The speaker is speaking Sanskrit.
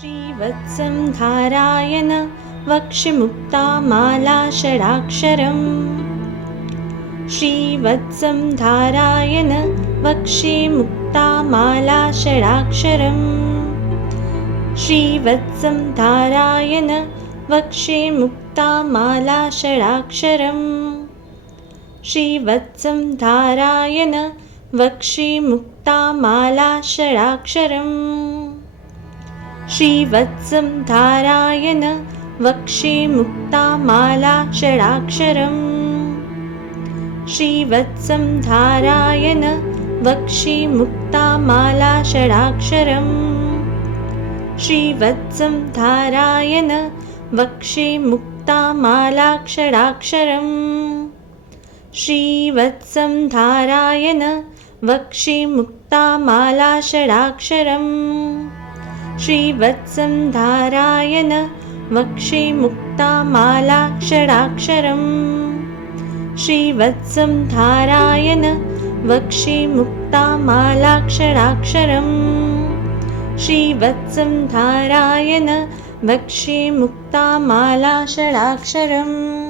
श्रीवत्सं धारायण वक्षि मुक्तामाला षडाक्षरम्। श्रीवत्सं धारायण वक्षि मुक्तामाला षडाक्षरम्। श्रीवत्सं धारायण वक्षि मुक्तामाला षडाक्षरम्। श्रीवत्सं धारायण वक्षि मुक्तामाला षडाक्षरम्। श्रीवत्सं धारायण वक्षि मुक्तामाला षडाक्षरम्। श्रीवत्सं धारायण वक्षि मुक्तामाला षडाक्षरम्। श्रीवत्सं धारायण वक्षि मुक्तामाला षडाक्षरम्। श्रीवत्सं धारायण वक्षि मुक्तामाला षडाक्षरम्। श्रीवत्सं धारायण वक्षि मुक्तामाला षडाक्षरम्। श्रीवत्सं धारायण वक्षि मुक्तामाला षडाक्षरम्। श्रीवत्सं धारायण वक्षि मुक्तामाला षडाक्षरम्।